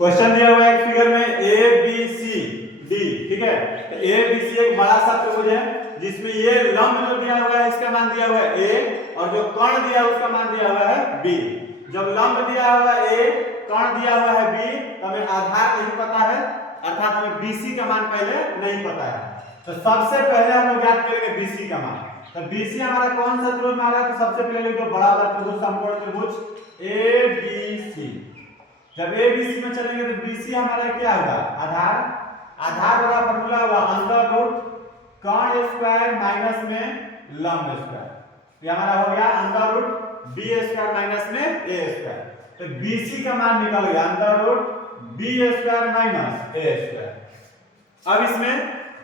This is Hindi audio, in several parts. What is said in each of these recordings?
क्वेश्चन दिया हुआ है एक फिगर में ए बी सी डी, ठीक है। तो ए बी सी एक बड़ा सा त्रिभुज है जिसमें ये लंब जो दिया हुआ है इसका मान दिया हुआ है ए और जो कर्ण दिया है उसका मान दिया हुआ है बी। जब लंब दिया हुआ है ए, कर्ण दिया हुआ है बी, तो हमें आधार नहीं पता है, अर्थात हमें बीसी का मान पहले नहीं पता है। तो सबसे पहले हम लोग ज्ञात करेंगे बीसी का मान। तो बीसी हमारा कौन सा त्रिभुज माना है? तो सबसे पहले जो बड़ा वाला त्रिभुज, समकोण त्रिभुज ए बी सी। जब ए बी सी में चलेंगे तो बीसी हमारा क्या होगा? आधार। आधार वाला फॉर्मूला होगा अंडर रूट कर्ण स्क्वायर माइनस में लंब स्क्वायर। ये हमारा हो गया under root B square minus में ए स्क्वायर। तो बीसी का मान निकल गया under root B square minus A square. अब इसमें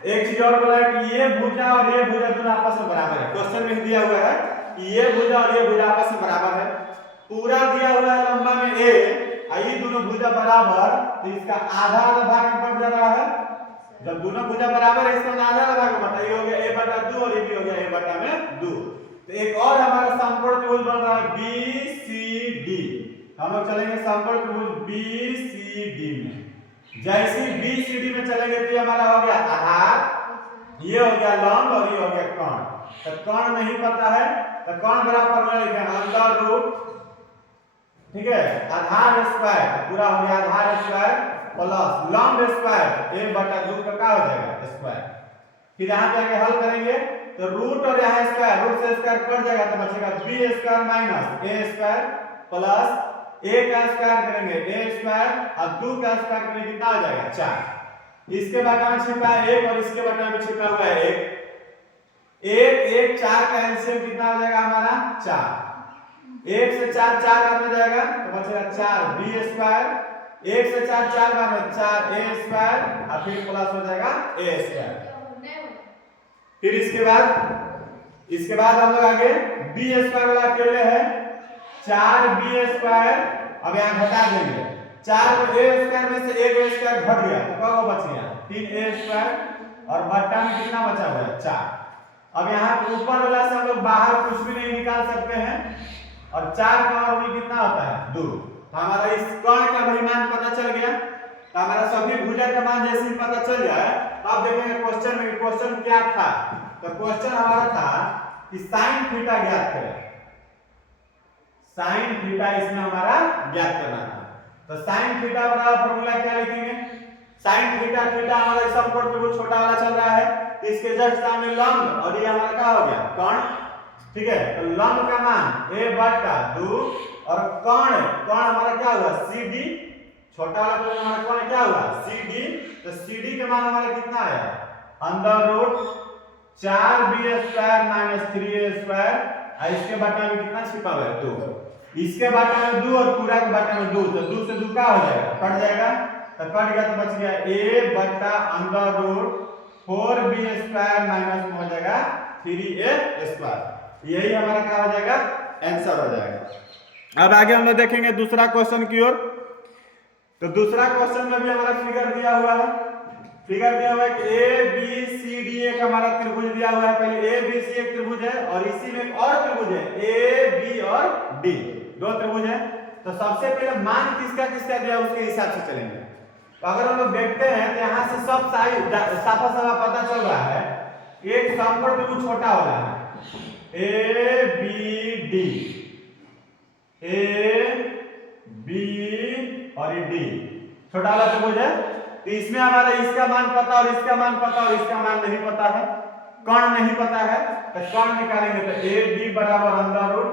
एक चीज और बोला है कि ये भुजा और ये भुजा दोनों आपस में बराबर है। क्वेश्चन में दिया हुआ है कि ये भुजा और ये भुजा आपस में बराबर है। पूरा दिया हुआ है लंबा में ए, ये दोनों भुजा बराबर, तो इसका आधा आधा भाग में बढ़ जा रहा है। जब दोनों भुजा बराबर है इसका आधा आधा भाग में बढ़ता है। ये हो गया a बटा 2 और ये भी हो गया a बटा में 2। तो एक और हमारा समकोण त्रिभुज बन रहा है BCD। हम लोग चलेंगे समकोण त्रिभुज BCD में। जैसे ही BCD में चलेंगे तो ये हमारा हो गया आधार, ये हो गया लंब और ये हो गया कर्ण। तो कर्ण नहीं पता है तो कर्ण बराबर फॉर्मूला लिखेंगे अंडर रूट, ठीक है, आधार स्क्वायर, पूरा हो गया आधार स्क्वायर प्लस लंब स्क्वायर a बटा 2 का क्या हो जाएगा? स्क्वायर। फिर यहां पे आके हल करेंगे तो रूट और यहां स्क्वायर, रूट से स्क्वायर कट जाएगा तो बचेगा b square minus a square plus a का स्क्वायर करेंगे a स्क्वायर और 2 का स्क्वायर करेंगे कितना हो जाएगा? 4। इसके बटा में छिपा है 1 और इसके बटा में छिपा हुआ है 1 4 का एलसीएम कितना हो जाएगा हमारा? 4। 1 से 4 4 में जाएगा तो बचेगा 4 b स्क्वायर, 1 से 4 4 बार में 4 a स्क्वायर और फिर प्लस हो जाएगा a स्क्वायर। फिर इसके बाद हम लोग आगे b स्क्वायर वाला अकेले है 4 b स्क्वायर। अब यहां घटा देंगे 4 को a स्क्वायर में से 1 a स्क्वायर घट गया तो क्या बच गया? 3 a स्क्वायर और बट्टा में कितना बचा हुआ है? 4। अब यहां ऊपर वाला से हम लोग बाहर कुछ भी नहीं निकाल सकते हैं और 4 का वर्गमूल कितना होता है? 2। तो हमारा इस कर्ण का भी मान पता चल गया। तो हमारा सभी भुजा का मान जैसे ही पता चल जाए तो आप देखेंगे क्वेश्चन में, क्वेश्चन क्या था? तो क्वेश्चन हमारा था कि sin थीटा ज्ञात करें। sin थीटा इसमें हमारा ज्ञात करना था। तो sin थीटा बराबर फॉर्मूला क्या लिखेंगे? sin थीटा, थीटा हमारा समकोण त्रिभुज छोटा वाला चल रहा है, इसके जस्ट सामने लंब और ये हमारा क्या हो गया? कर्ण, ठीक है। तो लंब का मान a बटा 2 और कर्ण हमारा क्या हुआ? CD, छोटा वाला त्रिभुज हमारा कर्ण क्या हुआ? CD। तो CD का मान हमारा कितना आया? Under root 4b square minus 3a square और इसके बटा में कितना छिपा हुआ है? 2। इसके बटा में 2 और पूरा के बटा में 2, तो 2 से 2 क्या हो जाएगा? कट जाएगा। तो कट गया तो बच गया a बटा under root 4b square minus में हो जाएगा 3a स्क्वायर। यही हमारा क्या हो जाएगा? आंसर हो जाएगा। अब आगे हम लोग देखेंगे दूसरा क्वेश्चन की ओर। तो दूसरा क्वेश्चन में भी हमारा फिगर दिया हुआ है। फिगर दिया हुआ है कि ए बी सी डी एक हमारा त्रिभुज दिया हुआ है। पहले ए बी सी एक त्रिभुज है और इसी में एक और त्रिभुज है ए बी और डी, 2 त्रिभुज है। तो सबसे पहले मान किसका किसका दिया उसके हिसाब से चलेंगे। तो अगर हम लोग देखते हैं तो यहाँ से सब साफा साफा पता चल रहा है। एक समकोण त्रिभुज छोटा वाला है A B D, A B और डी छोटा वाला त्रिभुज है। तो इसमें हमारा इसका मान पता और इसका मान पता और इसका मान नहीं पता है, कर्ण नहीं पता है। तो कर्ण निकालेंगे तो ए डी बराबर अंडर रूट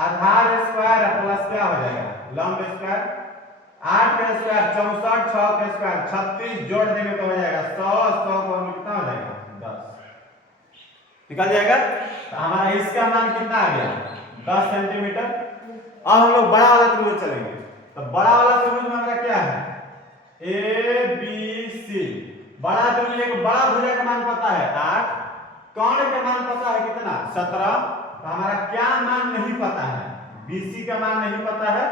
आधार स्क्वायर प्लस क्या हो जाएगा? लंब स्क्वायर। 8 का स्क्वायर 64, 6 का स्क्वायर 36, जोड़ देंगे तो हो जाएगा 100, 100 को कितना हो जाएगा? 10 निकल जाएगा। तो हमारा इसका मान कितना आ गया? 10 सेंटीमीटर। अब हम लोग बड़ा वाला त्रिभुज चलेंगे। तो बड़ा वाला त्रिभुज में हमारा क्या है? A B C. बड़ा त्रिभुज एक बड़ा भुजा का मान पता है 8, कर्ण का मान पता है कितना? 17। तो हमारा क्या मान नहीं पता है? बीसी का मान नहीं पता है,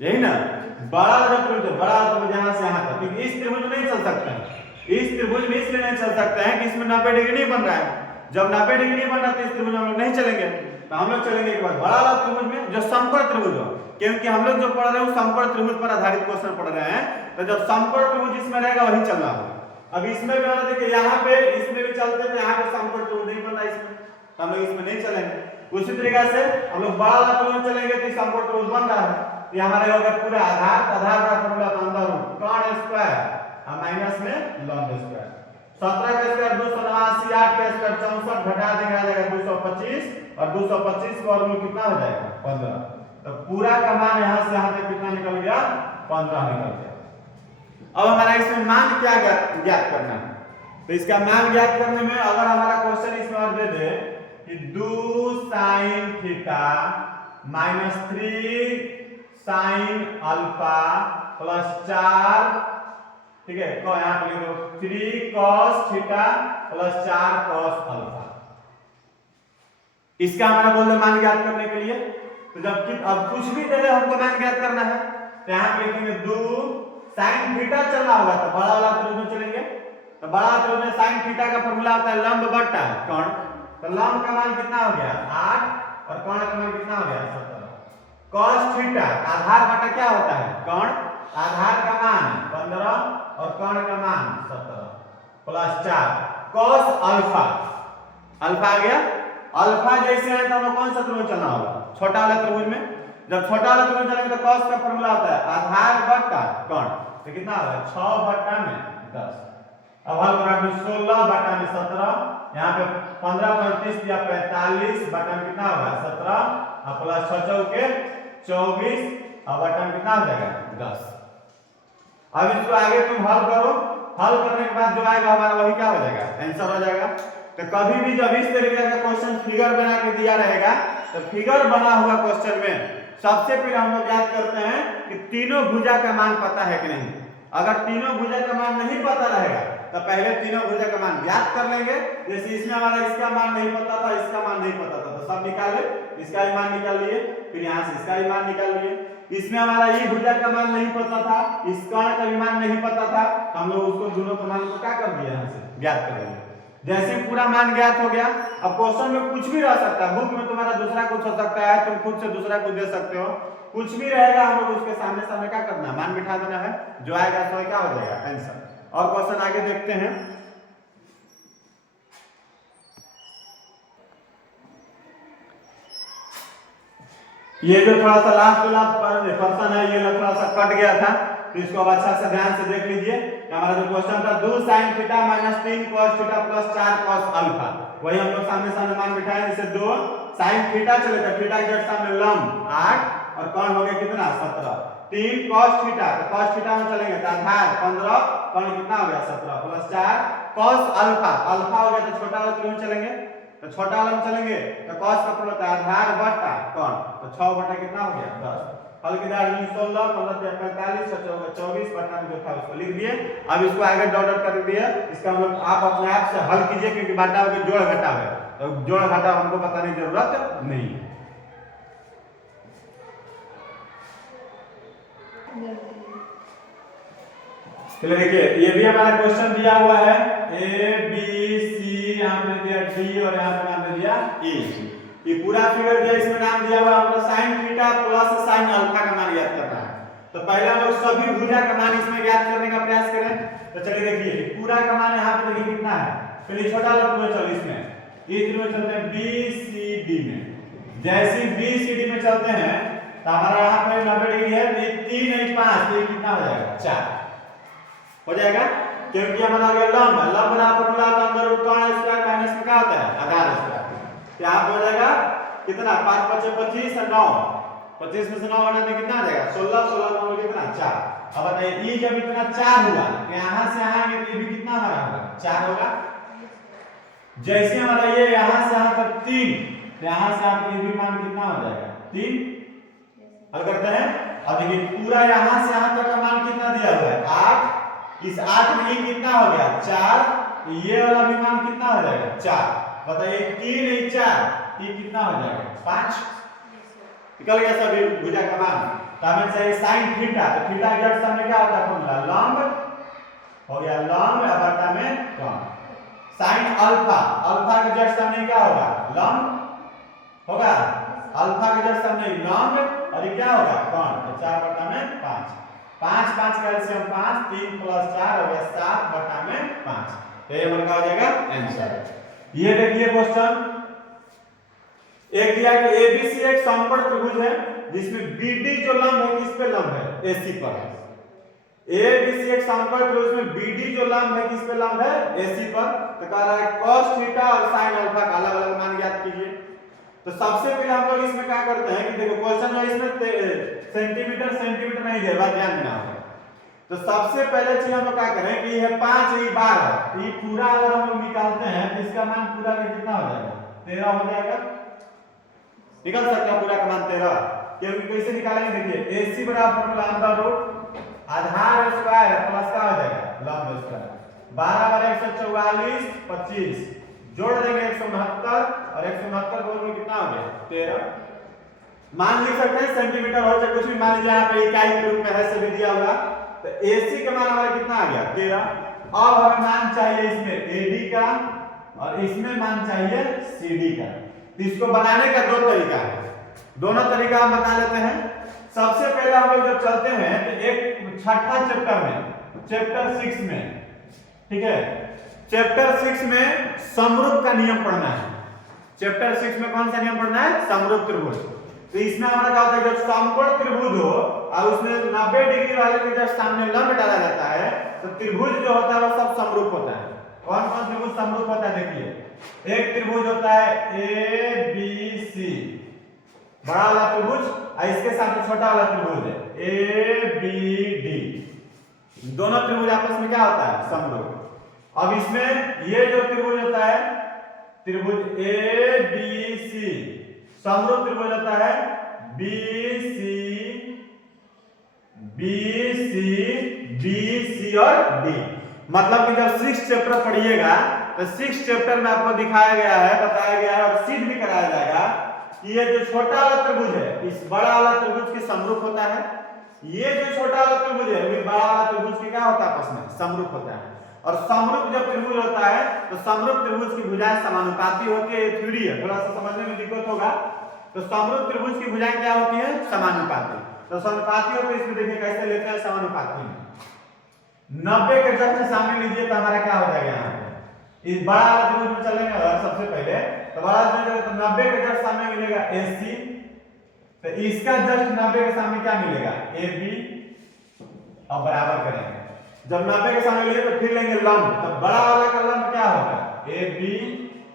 यही ना। बड़ा जो त्रिभुज है, बड़ा त्रिभुज यहां से यहां तक, क्योंकि इस त्रिभुज में नहीं चल सकते हैं। इस त्रिभुज में इसलिए नहीं चल सकते हैं कि इसमें 90 डिग्री नहीं बन रहा है। जब 90 डिग्री बन रहा है तो इस त्रिभुज में हम लोग नहीं चलेंगे। तो हम लोग चलेंगे एक बार बड़ा वाला त्रिभुज में जो समकोण त्रिभुज हो, क्योंकि हम लोग जो पढ़ रहे हैं समकोण त्रिभुज पर आधारित क्वेश्चन पढ़ रहे हैं, तो जब समकोण त्रिभुज इसमें रहेगा वही चलना होगा। अब इसमें भी हमारा देखिए यहाँ पे इसमें भी चलते थे, यहाँ पे समकोण त्रिभुज नहीं बन रहा इसमें, तो हम लोग इसमें नहीं चलेंगे। उसी तरीके से हम लोग बड़ा वाला त्रिभुज चलेंगे तो समकोण त्रिभुज बन रहा है, ये हमारे हो गया पूरा आधार का फॉर्मूला अंदर रूट कर्ण स्क्वायर और माइनस में लंब स्क्वायर, 17 का स्क्वायर 289, 8 का स्क्वायर 64, घटा देंगे आ जाएगा 225 और 225 का वर्गमूल कितना हो जाएगा 15। तो पूरा का मान यहां से यहां तक कितना निकल गया 15 निकल गया। अब हमारा इसमें मान क्या ज्ञात करना है, तो इसका मान ज्ञात करने में अगर हमारा क्वेश्चन इसमें और दे दे कि 2 sin theta minus 3 sin alpha plus 4, ठीक है, तो यहां पे लिख दो 3 cos theta plus 4 cos alpha, इसका हमारा बोल दे मान ज्ञात करने के लिए। तो जब कि अब कुछ भी दे दे हमको मान ज्ञात करना है, तो यहां पे लिखेंगे 2 sin थीटा चलना होगा तो बड़ा वाला त्रिभुज में चलेंगे, तो बड़ा त्रिभुज में sin थीटा का फार्मूला होता है लंब बटा कोण, तो लंब का मान कितना हो गया 8 और कोण का मान कितना हो गया 17। cos थीटा आधार बटा क्या होता है कोण, आधार का मान 15 और कोण का मान 17 प्लस 4 cos अल्फा, अल्फा आ गया, अल्फा जैसे है तो हमें कौन सा त्रिभुज चलना होगा छोटा वाला त्रिभुज में, जब छोटा वाला त्रिभुज चलेंगे तो cos का फार्मूला होता है आधार बटा कोण, तो कितना होगा 6 बटा में 10। अब हल करा दो 16 बटा में 17, यहाँ पे 15 35 या 45 बटा में कितना होगा 17 और प्लस 6 चौके 24 और बटा में कितना हो जाएगा 10। अब इसको आगे तुम हल करो, हल करने के बाद जो आएगा हमारा वही क्या हो जाएगा आंसर हो जाएगा। तो कभी भी जब इस तरीके का क्वेश्चन फिगर बना के दिया रहेगा तो फिगर बना हुआ क्वेश्चन में सबसे पहले हम लोग याद करते हैं कि तीनों भुजा का मान पता है कि नहीं। अगर तीनों भुजा का मान नहीं पता रहेगा तो पहले तीनों भुजा का मान ज्ञात कर लेंगे। जैसे इसमें हमारा इसका मान नहीं पता था, इसका मान नहीं पता था, तो सब निकाल ले, इसका भी मान निकाल लिए, फिर यहाँ से इसका भी मान निकाल लिए। इसमें हमारा ये भुजा का मान नहीं पता था, इस कर्ण का भी मान नहीं पता था, तो हम लोग उसको दोनों का मान को क्या कर दिया यहाँ से ज्ञात कर दिया। जैसे पूरा मान ज्ञात हो गया, अब क्वेश्चन में कुछ भी रह सकता है, बुक में तुम्हारा दूसरा कुछ हो सकता है, तुम खुद से दूसरा कुछ दे सकते हो, कुछ भी रहेगा, हम लोग उसके सामने सामने क्या करना है मान बिठा देना है, जो आएगा सो क्या हो जाएगा आंसर। और क्वेश्चन आगे देखते हैं। ये जो थोड़ा सा लास्ट वाला पर्सन है ये थोड़ा सा कट गया था, तो इसको अब अच्छा से ध्यान से देख लीजिए। हमारा जो क्वेश्चन था 2 sin theta minus 3 cos theta plus 4 cos alpha, वही हम लोग सामने सामने मान बिठाए। जैसे 2 sin थीटा चले तो थीटा के सामने लंब 8 और कौन हो गया कितना 17, 3 cos थीटा तो cos थीटा में चलेंगे तो आधार 15, कौन कितना हो गया 17 प्लस 4 cos अल्फा, अल्फा हो गया तो छोटा वाला त्रिभुज चलेंगे, तो छोटा वाला में चलेंगे तो cos का फल होता है आधार बटा कौन, तो 6 बटा कितना हो गया 10, फल की दाढ़ 16 15 45 24 बटा में जो था उसको लिख दिए। अब इसको आगे डॉट डॉट कर दिए, इसका मतलब आप अपने आप से हल कीजिए, क्योंकि बाटा हो जोड़ घटा है, तो जोड़ घटा हमको बताने की जरूरत नहीं है। चलिए देखिए ये भी हमारा क्वेश्चन दिया हुआ है ए बी सी, यहाँ पे दिया डी और यहाँ पे नाम दे दिया ई। ये पूरा फिगर दिया, इसमें नाम दिया हुआ है sin theta plus sin alpha का मान ज्ञात करना है। तो पहले हम लोग सभी भुजा का मान इसमें ज्ञात करने का प्रयास करें। तो चलिए देखिए पूरा का मान यहाँ पे देखिए कितना है, चलिए छोटा वाला चलो इसमें इस में चलते हैं बी सी डी में। जैसे बी सी डी में चलते हैं तो हमारा यहाँ पे 90 डिग्री है, 3 नहीं 5, ये कितना हो जाएगा 4 हो जाएगा, क्योंकि हमारा आ गया लंब, लंब बराबर होता है अंदर रूट कर्ण स्क्वायर माइनस में क्या होता है आधार स्क्वायर, क्या हो जाएगा कितना 5 5 25 और 9, 25 में से 9 हटाने कितना आ जाएगा 16, 16 9 कितना 4। अब बताइए ये जब इतना 4 हुआ तो यहां से यहां आएंगे तो ये भी कितना हमारा होगा 4 होगा। जैसे हमारा ये यहां से यहां तक 3, तो यहां से आप ये भी मान कितना हो जाएगा 3। हल करते हैं। अब देखिए पूरा यहां से यहां तक का मान कितना दिया हुआ है 8, इस 8 में ये कितना हो गया 4, ये वाला भी मान कितना हो जाएगा 4। बताइए 3 नहीं 4, ये कितना हो जाएगा 5, निकल गया सभी भुजा का मान। तो हमें चाहिए sin थीटा, तो थीटा के जड़ सामने क्या होता है फॉर्मूला लंब हो गया लंब बटा में कोण। sin अल्फा, अल्फा के जड़ सामने क्या होगा लंब होगा अल्फा के जस्ट सामने लंब और ये क्या होगा कर्ण, तो 4/5 5 5 कैल्शियम 5 3 + 4 हो गया 7/5, तो ये हमारा हो जाएगा आंसर। ये देखिए क्वेश्चन एक दिया कि एबीसी एक समकोण त्रिभुज है जिसमें बीडी जो लंब है किस पे लंब है एसी पर है। एबीसी एक समकोण त्रिभुज में बीडी जो लंब है किस पे लंब है एसी पर, तो कह रहा है cos थीटा और sin अल्फा का अलग अलग मान ज्ञात कीजिए। तो सबसे पहले हम लोग इसमें क्या करते हैं कि देखो क्वेश्चन है इसमें सेंटीमीटर सेंटीमीटर नहीं दे रहा, ध्यान देना है। तो सबसे पहले चीज हम लोग क्या करें कि ये 5 ये 12 ये पूरा अगर हम लोग निकालते हैं तो इसका मान पूरा का कितना हो जाएगा 13 हो जाएगा, निकल सकता है पूरा का मान 13, क्योंकि कैसे निकालेंगे देखिए AC बराबर अंडर रूट आधार स्क्वायर प्लस का हो जाएगा लंब स्क्वायर 12 × 144 25 जोड़ देंगे 169 और 169 दोनों में कितना हो गया 13। मान लिख सकते हैं सेंटीमीटर हो चाहे कुछ भी, मान लीजिए यहाँ पे इकाई के रूप में है से भी दिया होगा, तो AC का मान हमारा कितना आ गया 13। अब हमें मान चाहिए इसमें AD का और इसमें मान चाहिए CD का। तो इसको बनाने का दो तरीका है, दोनों तरीका हम बता लेते हैं। सबसे पहले हम लोग जब चलते हैं तो एक छठा चैप्टर में चैप्टर 6 में, ठीक है, चैप्टर 6 में समरूप का नियम पढ़ना है। चैप्टर 6 में कौन सा नियम पढ़ना है समरूप त्रिभुज। तो इसमें हमारा क्या होता है जब समकोण त्रिभुज हो और उसमें 90 डिग्री वाले के जब सामने लंब डाला जाता है तो त्रिभुज जो होता है वो सब समरूप होता है। कौन कौन त्रिभुज समरूप होता है देखिए, एक त्रिभुज होता है ABC बड़ा वाला त्रिभुज और इसके साथ छोटा वाला त्रिभुज है ABD, दोनों त्रिभुज आपस में क्या होता है समरूप। अब इसमें ये जो त्रिभुज होता है त्रिभुज ABC समरूप त्रिभुज होता है BC और D। मतलब कि जब 6 चैप्टर पढ़िएगा तो 6 चैप्टर में आपको दिखाया गया है, बताया गया है और सिद्ध भी कराया जाएगा कि ये जो छोटा वाला त्रिभुज है इस बड़ा वाला त्रिभुज के समरूप होता है, ये जो छोटा वाला त्रिभुज है वो बड़ा वाला त्रिभुज के क्या होता है आपस में समरूप होता है। और समरूप जब त्रिभुज होता है तो समरूप त्रिभुज की भुजाएं समानुपाती होती है, थ्योरी है थोड़ा सा समझने में दिक्कत होगा। तो समरूप त्रिभुज की भुजाएं क्या होती है समानुपाती, तो समानुपाती होते इसमें देखिए कैसे लेते हैं समानुपाती में 90 के जस्ट सामने लीजिए तो हमारा क्या हो जाएगा यहाँ पे इस बड़ा वाला त्रिभुज में चलेंगे और सबसे पहले तो बड़ा त्रिभुज तो 90 के जस्ट सामने मिलेगा AC, तो इसका जस्ट 90 के सामने क्या मिलेगा AB और बराबर करेंगे। जब 90 के सामने लिए तो फिर लेंगे लंब, तो बड़ा वाला का लंब क्या होगा AB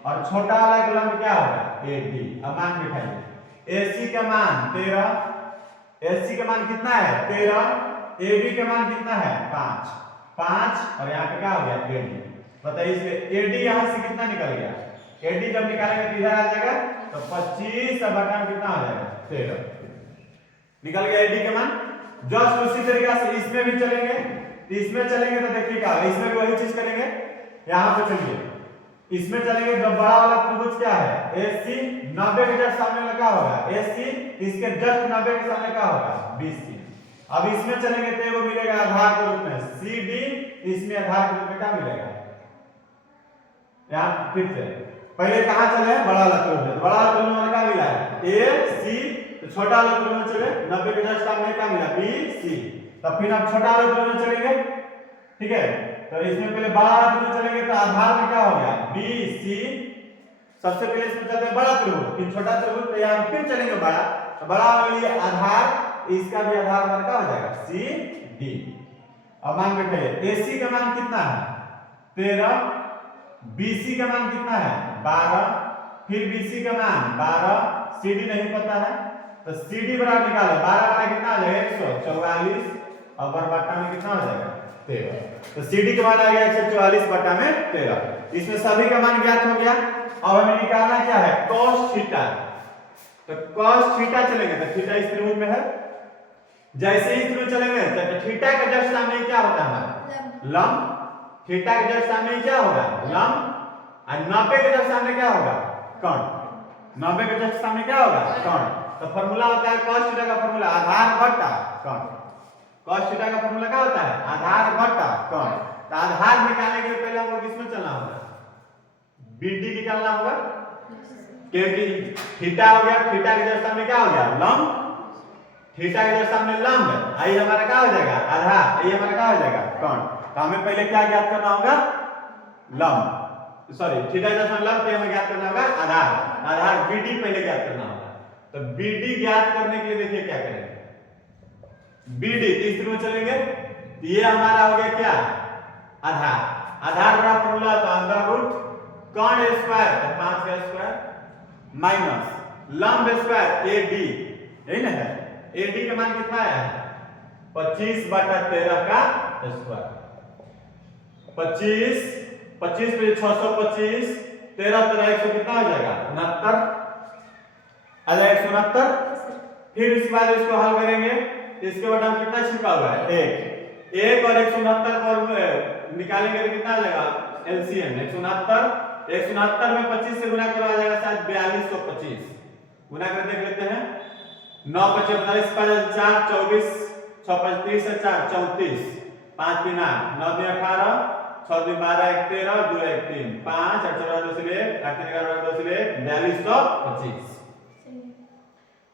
और छोटा वाला का लंब क्या होगा AD। अब मान बिठाइए AC का मान 13, AC का मान कितना है 13, AB का मान कितना है 5 और यहाँ पे क्या हो गया AD। बताइए इसमें AD यहाँ से कितना निकल गया, AD जब निकालेंगे तो इधर आ जाएगा तो 25 और बटा में कितना आ जाएगा 13 निकल गया AD का मान। जस्ट उसी तरीके से इसमें भी चलेंगे, इसमें चलेंगे तो देखिए क्या इसमें भी वही चीज करेंगे। यहाँ पे चलिए इसमें चलेंगे जब बड़ा वाला त्रिभुज क्या है AC 90 के जस्ट सामने लगा होगा AC, इसके जस्ट 90 के सामने क्या होगा BC। अब इसमें चलेंगे तो वो मिलेगा आधार के रूप में CD, इसमें आधार के रूप में क्या मिलेगा यहाँ फिर से पहले कहाँ चले बड़ा वाला त्रिभुज, बड़ा वाला त्रिभुज में क्या मिला है AC, तो छोटा वाला त्रिभुज में चले 90 के जस्ट सामने क्या मिला BC। तब फिर आप छोटा वाला त्रिभुज में चलेंगे, ठीक है, तो इसमें पहले बड़ा वाला त्रिभुज चलेंगे तो आधार में क्या हो गया BC। सबसे पहले इसमें चलते हैं बड़ा त्रिभुज फिर छोटा त्रिभुज, तो यहाँ फिर चलेंगे बड़ा, तो बड़ा वाले लिए आधार, इसका भी आधार हमारा क्या हो जाएगा CD। अब मान बैठे AC का मान कितना है 13, BC का मान कितना है 12, फिर BC का मान 12, CD नहीं पता है तो CD बराबर निकालो 12 बटा कितना आ जाएगा 144 और बटा में कितना हो जाएगा 13, तो CD का मान आ गया 144 बटा में 13। इसमें सभी का मान ज्ञात हो गया। अब हमें निकालना क्या है cos थीटा, तो cos थीटा चलेंगे तो थीटा इस त्रिभुज में है, जैसे ही त्रिभुज चलेंगे तो थीटा के जस्ट सामने क्या होता है हमारा लंब, थीटा के जस्ट सामने क्या होगा लंब और 90 के जस्ट सामने क्या होगा कर्ण, 90 के जस्ट सामने क्या होगा कर्ण। तो फार्मूला होता है cos थीटा का फार्मूला आधार बटा कर्ण, cos थीटा का फार्मूला क्या होता है आधार बटा कर्ण। तो आधार निकालने के लिए पहले हमको किसमें चलना होगा BD निकालना होगा, क्योंकि थीटा हो गया, थीटा के जस्ट सामने क्या हो गया लंब, थीटा के जस्ट सामने लंब है, आई हमारा क्या हो जाएगा आधार, आई हमारा क्या हो जाएगा कोण। तो हमें पहले क्या ज्ञात करना होगा लंब, सॉरी थीटा के जस्ट सामने लंब, तो हमें ज्ञात करना होगा आधार, आधार BD पहले ज्ञात करना होगा। तो BD ज्ञात करने के लिए देखिए क्या करेंगे, BD तीसरे में चलेंगे, तो ये हमारा हो गया क्या आधार, आधार बड़ा फॉर्मूला था अंडर रूट कोण स्क्वायर 5 का स्क्वायर माइनस लंब स्क्वायर AD, यही ना है, AD का मान कितना है 25/13 का स्क्वायर, 25 25 पे 625 13 13 100 कितना हो जाएगा 69, आ जाएगा 169। फिर इसके बाद इसको हल करेंगे, इसके बाद हम कितना छिपा हुआ है 1 और 169 को निकालेंगे तो कितना आ जाएगा LCM 169 में 25 से गुना करो आ जाएगा शायद 4225, गुना कर देख लेते हैं, 9 5 45 5 4 24 6 5 30 से 4 34 5 3 8 9 2 18 6 2 12 1 13 2 1 3 5 8 4 2 से 1 8 3 11 2 से 1 4225,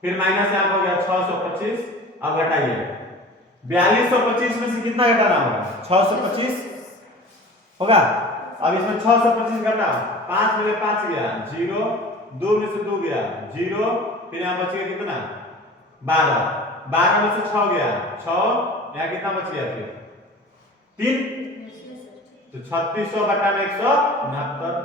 फिर माइनस यहाँ हो गया 625, अब घटाइए 4225 में से कितना घटाना होगा 625 होगा, अब इसमें 625 घटाओ, 5 में 5 गया 0, 2 में से 2 गया 0, फिर यहाँ बच गया कितना 12, 12 में से 6 गया 6, यहाँ कितना बच गया फिर 3, तो 3600 बटा में 169,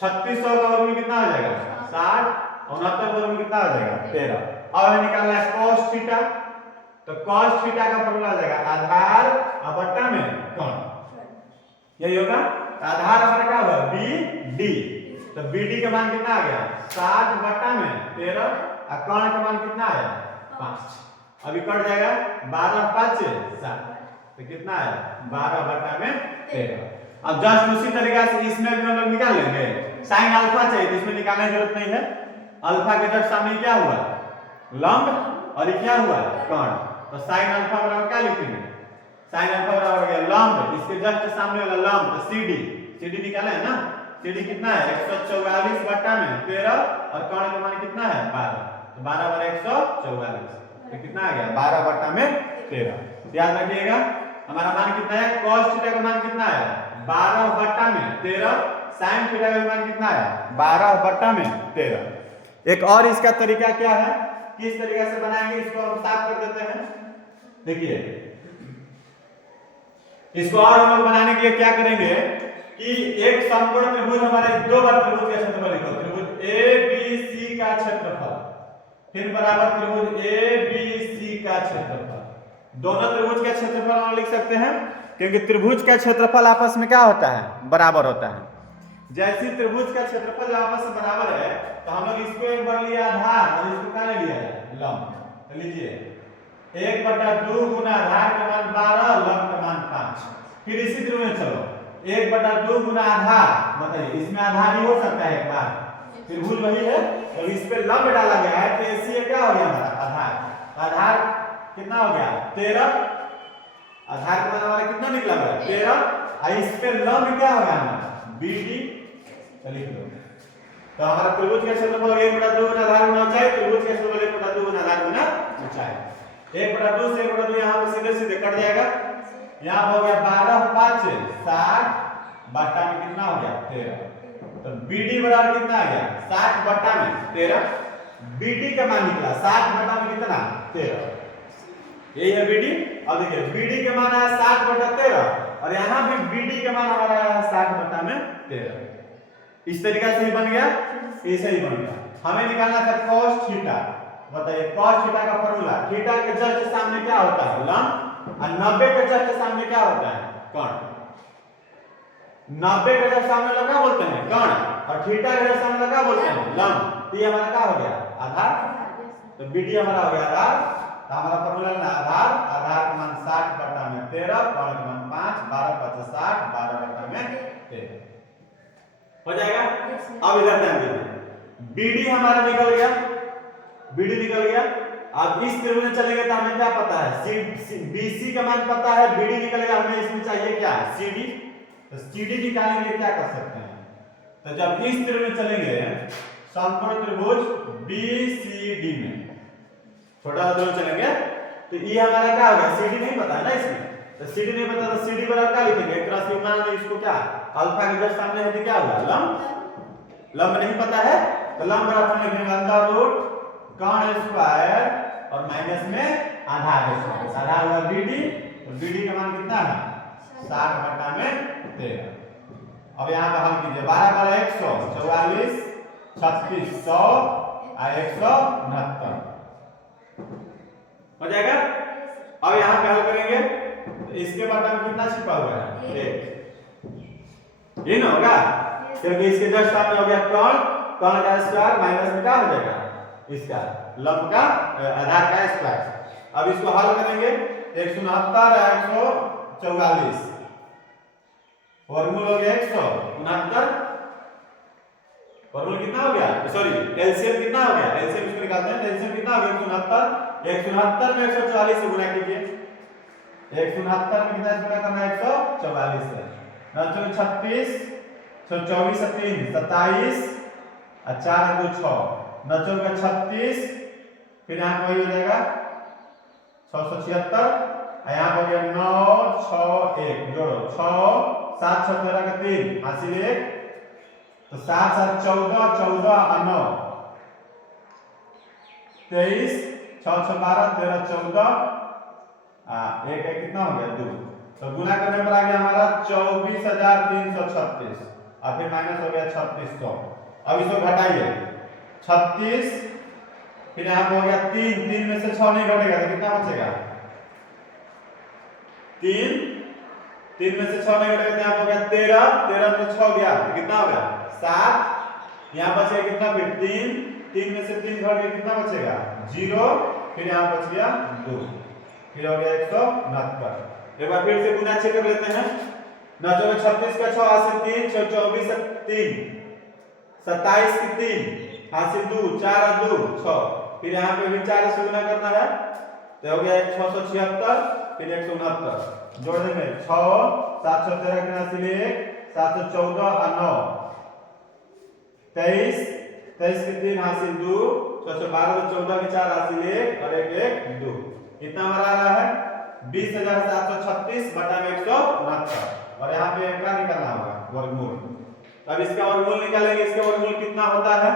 3600 का वर्ग में कितना हो जाएगा 60, 69 वर्ग में कितना हो जाएगा 13। अब हमें निकालना है cos थीटा, तो cos थीटा का फॉर्मूला आ जाएगा आधार बटा में कोण, यही होगा, आधार हमारा क्या होगा BD, तो BD का मान कितना आ गया 60 बटा में 13 और कोण का मान कितना आया 5, अभी कट जाएगा 12 5 7, तो कितना है 12 बटा में 13। अब जस्ट उसी तरीके से इसमें भी हम लोग निकाल लेंगे, sin अल्फा चाहिए तो इसमें निकालने की जरूरत नहीं है, अल्फा के जस्ट सामने क्या हुआ लंब और ये क्या हुआ कोण, तो sin अल्फा बराबर क्या लिखेंगे sin अल्फा बराबर हो गया लंब, इसके जस्ट सामने वाला लंब, तो CD निकाला है ना, CD कितना है 144 बटा में 13 और कोण का मान कितना है 12, तो 12 बटा 144, तो कितना आ गया 12 बटा में 13। याद रखिएगा हमारा मान कितना है cos थीटा का मान कितना है 12 बटा में 13, sin थीटा का मान कितना है 12 बटा में 13। एक और इसका तरीका क्या है, किस तरीके से बनाएंगे इसको हम साफ कर देते हैं, देखिए इसको और हम लोग बनाने के लिए क्या करेंगे कि एक समकोण त्रिभुज हमारे दो बार त्रिभुज का क्षेत्रफल लिखो, त्रिभुज ABC का क्षेत्रफल फिर बराबर त्रिभुज ABC का क्षेत्रफल, दोनों त्रिभुज का क्षेत्रफल हम लिख सकते हैं क्योंकि त्रिभुज का क्षेत्रफल आपस में क्या होता है बराबर होता है, जैसे त्रिभुज का क्षेत्रफल आपस में बराबर है तो हम लोग इसको एक बार लिया आधार और इसको क्या ले लिया लंब, तो लीजिए 1/2 गुना आधार का मान 12 लंब का मान 5, फिर इसी त्रिभुज में चलो 1/2 गुना आधार, बताइए इसमें आधार ही हो सकता है एक बार, त्रिभुज वही है तो इस पे लंब डाला गया है तो इससे क्या हो गया हमारा आधार, आधार कितना हो गया 13, आधार का मान हमारा कितना निकला हुआ 13 और इस पे लंब क्या हो गया हमारा BD, लिख लो, तो हमारा त्रिभुज का क्षेत्रफल 1/2 गुना आधार गुना ऊंचाई, त्रिभुज का क्षेत्रफल 1/2 गुना आधार गुना ऊंचाई, 1/2 से 1/2 यहाँ पे सीधे सीधे कट जाएगा, यहाँ हो गया 12 5 60 बटा में कितना हो गया 13, तो BD बराबर कितना आ गया 60 बटा में 13, BD का मान निकला 60 बटा में कितना 13, यही है BD। अब देखिए BD का मान आया 60 बटा 13 और यहाँ भी BD का मान हमारा आया 60 बटा में 13, इस तरीके से ही बन गया, ऐसे ही बन गया। हमें निकालना था cos थीटा, बताइए cos थीटा का फॉर्मूला, थीटा के जस्ट सामने क्या होता है लंब और 90 के जस्ट सामने क्या होता है कोण, 90 के जस्ट सामने लगा बोलते हैं कोण और थीटा के जस्ट सामने लगा बोलते हैं लंब, तो ये हमारा क्या हो गया आधार, तो BD हमारा हो गया आधार, तो हमारा फॉर्मूला ना आधार, आधार का मान 60 बटा में 13, कोण का मान 5, 12 5 60 12 बटा में 13 हो जाएगा। अब इधर ध्यान दीजिए BD हमारा निकल गया, BD निकल गया, अब इस त्रिभुज में चलेंगे तो हमें क्या पता है BC का मान पता है, BD निकलेगा, हमें इसमें चाहिए क्या CD, तो CD निकालने के लिए क्या कर सकते हैं, तो जब इस त्रिभुज में चलेंगे समकोण त्रिभुज BCD में छोटा सा दोनों चलेंगे तो ये हमारा क्या हो गया, CD नहीं पता है ना इसमें, तो CD नहीं पता तो CD बराबर क्या लिखेंगे, एक तरह से मान लो इसको क्या अल्फा के जस्ट सामने है तो क्या हुआ लंब, लंब नहीं पता है तो लंब बराबर लिखेंगे अंडर रूट कर्ण स्क्वायर और माइनस में आधार स्क्वायर, आधार हुआ BD और BD का मान कितना है 60/13। अब यहाँ पे हल कीजिए 12 बार 100 44 36 100 और 169 हो जाएगा। अब यहाँ पे हल करेंगे तो इसके बटा में कितना छिपा हुआ है 1, ये ना होगा क्योंकि इसके जस्ट सामने हो गया कर्ण, कर्ण का स्क्वायर माइनस में क्या हो जाएगा इसका लंब का आधार का स्क्वायर। अब इसको हल करेंगे 169 144 वर्गमूल हो गया 169, वर्गमूल कितना हो गया, सॉरी एलसीएम कितना हो गया, एलसीएम इसको निकालते हैं, एलसीएम कितना हो गया 169 में 144 से गुणा कीजिए, 169 में कितना गुणा करना है 144 से 9 36 24 3 27 और 4 2 6 9 का 36 फिर यहाँ पर हो जाएगा 676 यहाँ पर हो गया 9 6 1 जोड़ो 6 7 6 13 का 3 हासिल 1 तो 7 7 14 14 और 9 23 6 6 12 13 14 एक एक कितना हो गया 2 तो गुना करने पर आ गया हमारा 24336 और फिर माइनस हो गया 3600। अब इसको घटाइए 36 फिर यहाँ पे हो गया 3 3 में से 6 नहीं घटेगा तो कितना बचेगा 3 में से 6 नहीं घटेगा तो यहाँ पे हो गया 13 13 में से 6 गया तो कितना हो गया 7 यहाँ बचेगा कितना फिर 3 में से 3 घट गया कितना बचेगा 0 फिर यहाँ बच गया 2 फिर हो गया 169। एक बार फिर से गुना चेक कर लेते हैं 9 36 का 6 हासिल 3 6 24 3 27 की 3 हासिल 2 4 और 2 6 फिर यहाँ पे भी 4 से गुना करना है तो हो गया 676 फिर 169 जोड़ देंगे 6 713 के हासिल 1 714 और 9 23 23 के 3 हासिल 2 612 14 के 4 हासिल 1 और 1 1 2 कितना हमारा आ रहा है 20736 बटा में 169 और यहाँ पे क्या निकालना होगा वर्गमूल। अब इसका वर्गमूल निकालेंगे, इसका वर्गमूल कितना होता है,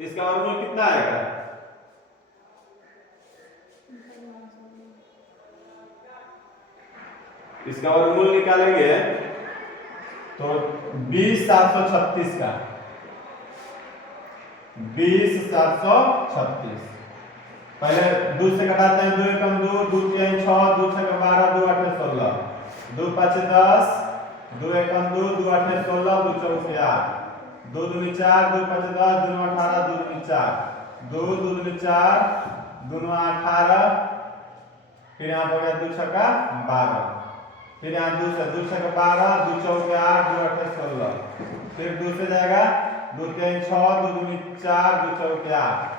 इसका वर्गमूल कितना आएगा इसका वर्गमूल निकालेंगे तो 20736 का 20736 पहले 2 से घटाते हैं 2 एकम 2 2 3 6 2 6 12 2 8 16 2 5 10 2 एकम 2 2 8 16 2 4 8 2 2 4 2 5 10 2 18 2 2 4 2 2 4 2 18 फिर यहाँ हो गया 2 6 12 फिर यहाँ 2 से 2 6 12 2 4 8 2 8 16 फिर 2 से जाएगा 2 3 6 2 2 4 2 4 8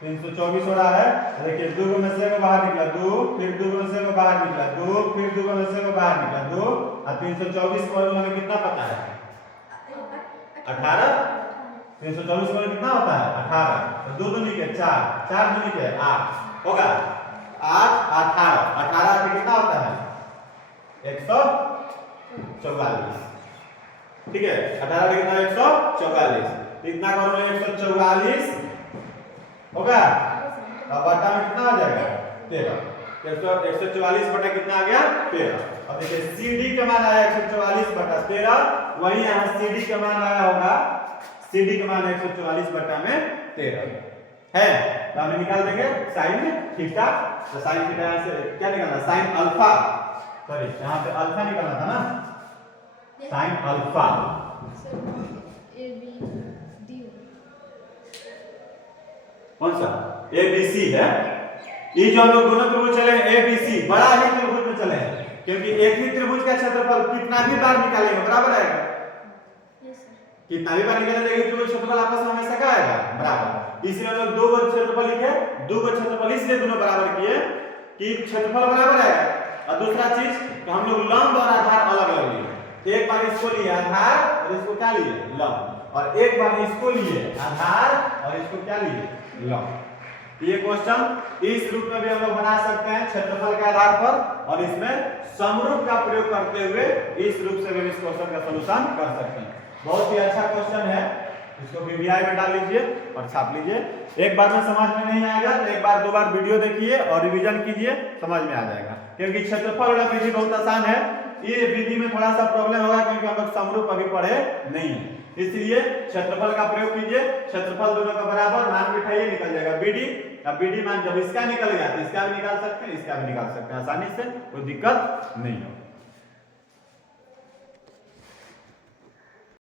324 हो रहा है। देखिए 2 में से बाहर निकला 2 फिर 2 में से बाहर निकला 2 फिर 2 में से बाहर निकला 2 और 324 को हमें कितना पता है 18 324 को कितना होता है 18 तो 2 दूनी के 4 4 दूनी के 8 होगा 8 18 18 के कितना होता है 144 ठीक है 18 के कितना 144 इतना करो 144 होगा अब बटा में कितना आ जाएगा 13 144 बटा कितना आ गया 13। अब देखिए CD का मान आया 144 बटा 13 वही यहाँ CD का मान आया होगा CD का मान 144 बटा में 13 है तो हम निकाल देंगे साइन थीटा तो साइन थीटा यहाँ से क्या निकालना साइन अल्फा सॉरी यहाँ पे अल्फा निकालना था ना साइन अल्फा कौन सा ABC है ये जो हम लोग दोनों त्रिभुज चले ABC बड़ा ही त्रिभुज में चले हैं क्योंकि एक ही त्रिभुज का क्षेत्रफल कितना भी बार निकालेंगे बराबर आएगा कितना भी बार निकालेंगे एक त्रिभुज क्षेत्रफल आपस में हमेशा क्या आएगा बराबर इसलिए हम लोग दो गो क्षेत्रफल लिखे दो गो क्षेत्रफल इसलिए दोनों बराबर किए कि क्षेत्रफल बराबर आएगा और दूसरा चीज कि हम लोग लंब और आधार अलग अलग लिए एक बार इसको लिए आधार और इसको क्या लिए लंब और एक बार इसको लिए आधार और इसको क्या लिए लंब। ये क्वेश्चन इस रूप में भी हम लोग बना सकते हैं क्षेत्रफल के आधार पर, और इसमें समरूप का प्रयोग करते हुए इस रूप से भी इस क्वेश्चन का सलूशन कर सकते हैं। बहुत ही अच्छा क्वेश्चन है, इसको VVI में डाल लीजिए और छाप लीजिए। एक बार में समझ में नहीं आएगा तो एक बार दो बार वीडियो देखिए और रिवीजन कीजिए, समझ में आ जाएगा। क्योंकि क्षेत्रफल वाला विधि बहुत आसान है, ये विधि में थोड़ा सा प्रॉब्लम होगा क्योंकि हम लोग समरूप अभी पढ़े नहीं है, इसलिए क्षेत्रफल का प्रयोग कीजिए। क्षेत्रफल दोनों का बराबर मान बिठाइए, निकल जाएगा BD। अब BD मान जब इसका निकल गया तो इसका भी निकाल सकते हैं, इसका भी निकाल सकते हैं आसानी से, कोई दिक्कत नहीं होगा।